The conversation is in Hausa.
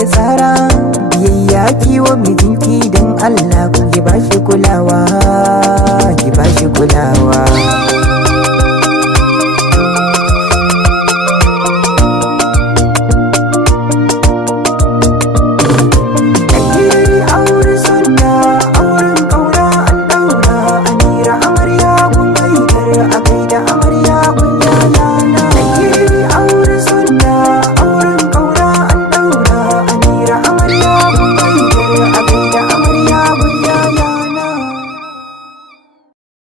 ya tsara. Biyayya kiwo mijinki don Allah ki bashi kulawa, ki bashi kulawa.